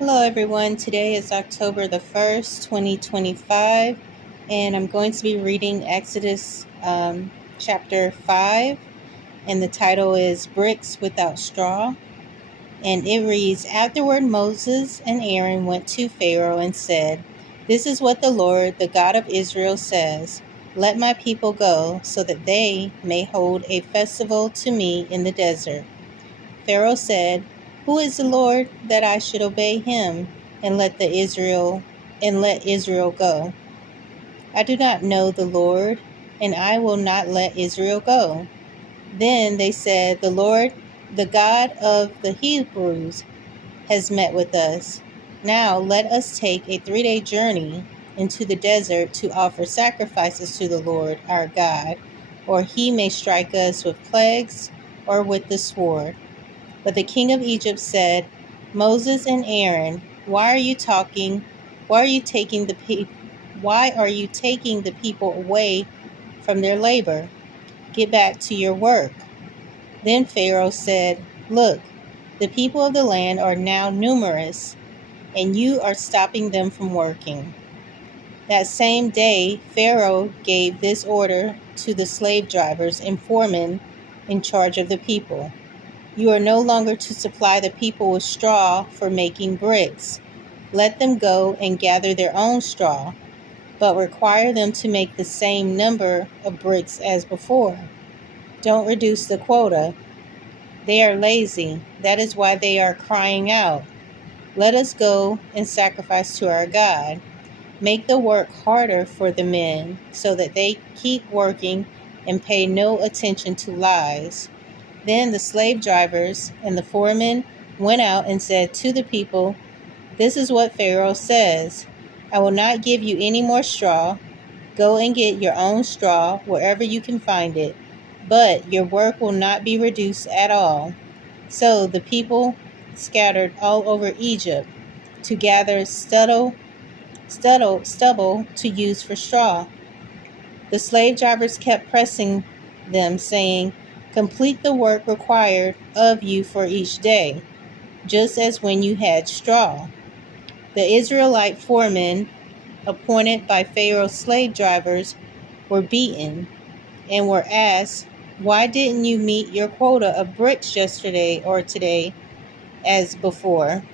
Hello everyone, today is October the 1st, 2025, and I'm going to be reading Exodus chapter 5, and the title is Bricks Without Straw. And it reads, Afterward Moses and Aaron went to Pharaoh and said, This is what the Lord, the God of Israel, says, Let my people go, so that they may hold a festival to me in the desert. Pharaoh said, Who is the Lord that I should obey him and let Israel go? I do not know the Lord, and I will not let Israel go. Then they said, The Lord, the God of the Hebrews, has met with us. Now let us take a 3-day journey into the desert to offer sacrifices to the Lord our God, or he may strike us with plagues or with the sword. But the king of Egypt said, Moses and Aaron, why are you taking the people away from their labor? Get back to your work. Then Pharaoh said, Look, the people of the land are now numerous, and you are stopping them from working. That same day, Pharaoh gave this order to the slave drivers and foremen in charge of the people. You are no longer to supply the people with straw for making bricks. Let them go and gather their own straw, but require them to make the same number of bricks as before. Don't reduce the quota. They are lazy. That is why they are crying out. Let us go and sacrifice to our God. Make the work harder for the men so that they keep working and pay no attention to lies. Then the slave drivers and the foremen went out and said to the people, This is what Pharaoh says. I will not give you any more straw. Go and get your own straw wherever you can find it, but your work will not be reduced at all. So the people scattered all over Egypt to gather stubble to use for straw. The slave drivers kept pressing them, saying, Complete the work required of you for each day, just as when you had straw. The Israelite foremen, appointed by Pharaoh's slave drivers, were beaten and were asked, Why didn't you meet your quota of bricks yesterday or today as before?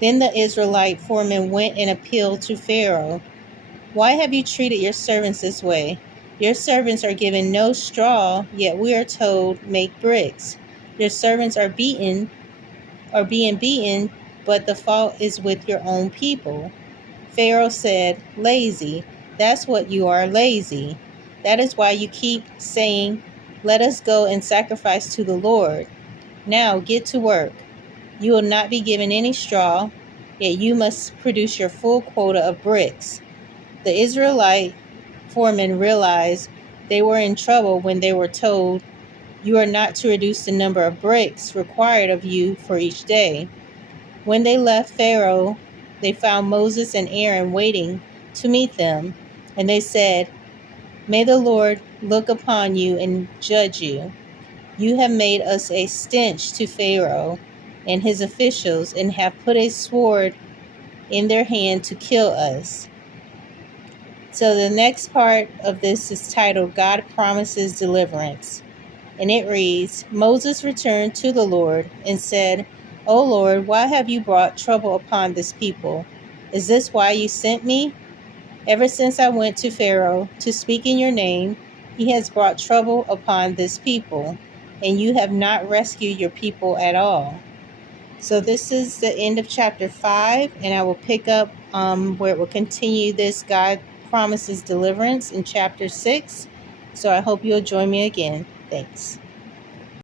Then the Israelite foreman went and appealed to Pharaoh. Why have you treated your servants this way? Your servants are given no straw, yet we are told, make bricks. Your servants are being beaten, but the fault is with your own people. Pharaoh said, Lazy. That's what you are, lazy. That is why you keep saying, Let us go and sacrifice to the Lord. Now get to work. You will not be given any straw, yet you must produce your full quota of bricks. The Israelite foremen realized they were in trouble when they were told, You are not to reduce the number of bricks required of you for each day. When they left Pharaoh, they found Moses and Aaron waiting to meet them, and they said, May the Lord look upon you and judge you. You have made us a stench to Pharaoh and his officials, and have put a sword in their hand to kill us. So the next part of this is titled God Promises Deliverance. And it reads, Moses returned to the Lord and said, O Lord, why have you brought trouble upon this people? Is this why you sent me? Ever since I went to Pharaoh to speak in your name, he has brought trouble upon this people, and you have not rescued your people at all. So this is the end of chapter 5, and I will pick up where it will continue this God Promises Deliverance in chapter 6. So I hope you'll join me again. Thanks.